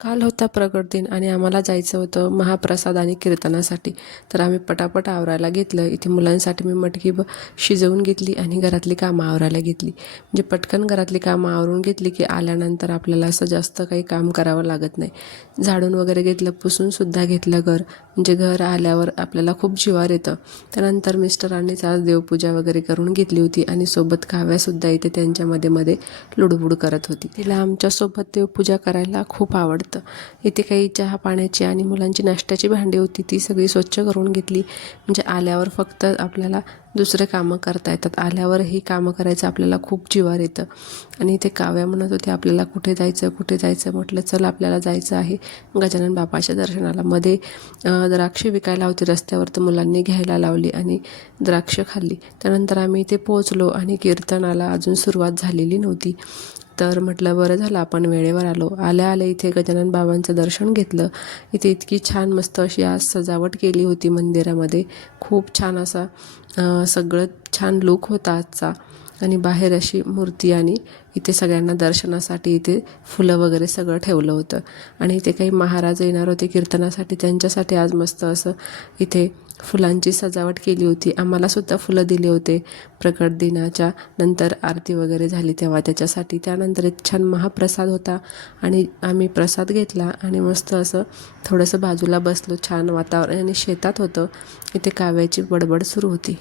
काल होता प्रकट दिन आणि आम्हाला जायचं होतं महाप्रसाद आणि कीर्तनासाठी. तर आम्ही पटापट आवरायला घेतलं. इथे मुलांसाठी मी मटकी शिजवून घेतली आणि घरातली कामं आवरायला घेतली. म्हणजे पटकन घरातली कामं आवरून घेतली की आल्यानंतर आपल्याला असं जास्त काही काम करावं लागत नाही. झाडून वगैरे घेतलं, पुसूनसुद्धा घेतलं घर. म्हणजे घर आल्यावर आपल्याला खूप जिवार येतं. त्यानंतर मिस्टरांनीच आज देवपूजा वगैरे करून घेतली होती आणि सोबत काव्यासुद्धा इथे त्यांच्या मध्ये लुडबुड करत होती. तिला आमच्यासोबत देवपूजा करायला खूप आवडतं. इथे काही चहा पाण्याची आणि मुलांची नाश्त्याची भांडी होती, ती सगळी स्वच्छ करून घेतली. म्हणजे आल्यावर फक्त आपल्याला दुसरे कामं करता येतात. आल्यावर ही कामं करायचं आपल्याला खूप जिवार येतं. आणि इथे काव्या म्हणत होती आपल्याला कुठे जायचं. म्हटलं चल आपल्याला जायचं आहे गजानन बाबाच्या दर्शनाला. मध्ये द्राक्ष विकायला होती रस्त्यावर, तर मुलांनी घ्यायला लावली आणि द्राक्ष खाल्ली. त्यानंतर आम्ही इथे पोहोचलो आणि कीर्तनाला अजून सुरुवात झालेली नव्हती. तर म्हटलं बरं झालं आपण वेळेवर आलो. आल्या इथे गजानन बाबांचं दर्शन घेतलं. इथे इतकी छान मस्त अशी आज सजावट केली होती मंदिरामध्ये. खूप छान असा सगळं छान लूक होता आजचा. आणि बाहेर अशी मूर्ती आणि इथे सगळ्यांना दर्शनासाठी इथे फुलं वगैरे सगळं ठेवलं होतं. आणि इथे काही महाराज येणार होते कीर्तनासाठी, त्यांच्यासाठी आज मस्त असं इथे फुलांची सजावट केली होती. आम्हालासुद्धा फुलं दिले होते प्रकट दिनाच्या नंतर आरती वगैरे झाली तेव्हा त्याच्यासाठी. त्यानंतर एक छान महाप्रसाद होता आणि आम्ही प्रसाद घेतला आणि मस्त असं थोडंसं बाजूला बसलो. छान वातावरण आणि शेतात होतं. इथे काव्याची बडबड सुरू होती.